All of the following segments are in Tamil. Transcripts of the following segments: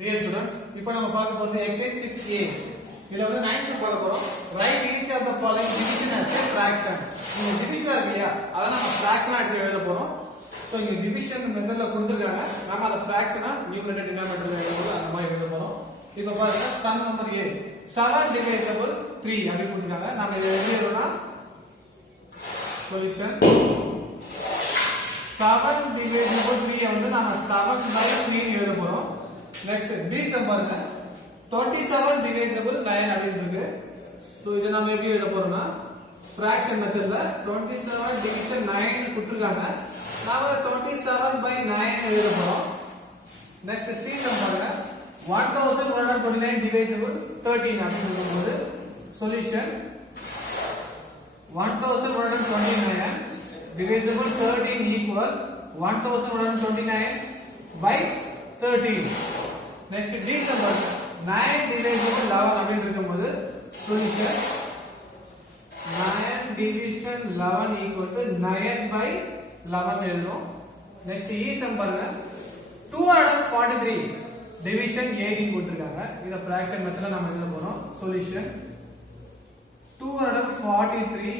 Dear students, இப்போ நம்ம பார்க்க போறது exercise 6a. இதுல வந்து 9th பார்க்க போறோம். Write each of the following division as a fraction. இந்த division இருக்கு இல்லையா? அத நம்ம fraction எடுத்து எழுத போறோம். சோ இங்க division மெத்தட்ல கொடுத்திருக்காங்க. நாம அத fraction numerator denominator எழுதும்போது அந்த மாதிரி எழுத போறோம். இப்போ பாருங்க sum number a 7 divisible 3 அப்படி கொடுத்திருக்காங்க. நாம இத எழுதணும்னா solution 7 divisible 3 வந்து நாம 7/3 எழுத போறோம். Next b sum பாருங்க 27 divisible 9 அப்படினு இருக்கு. சோ இத நாம எப்படி எழுத போறோம்னா fraction மெத்தட்ல 27 division 9 கொடுத்திருக்காங்க. நாம 27/9 எழுத போறோம். Next c sum பாருங்க 1129 divisible 13 அப்படினு இருக்கும்போது solution 1129 divisible 13 equal 1129/13. Next d sum 9 divisible 11 அப்படினு இருக்கும்போது solution 9 division 11 equal to 9/11 எழுதுறோம். Next e sum பாருங்க 243 division 18 கொடுத்திருக்காங்க. இத fraction மெத்தட்ல நாம எழுத போறோம். solution 243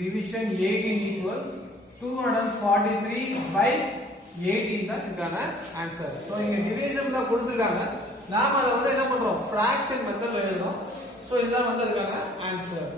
division 18 equal 243/18 தான் இதுக்கான ஆன்சர். சோ இங்க டிவிசிபிள் தான் கொடுத்திருக்காங்க. நாம அத வந்து என்ன பண்றோம் fraction மெத்தட்ல எழுதுறோம். சோ இதுதான் வந்து இதுக்கான ஆன்சர்.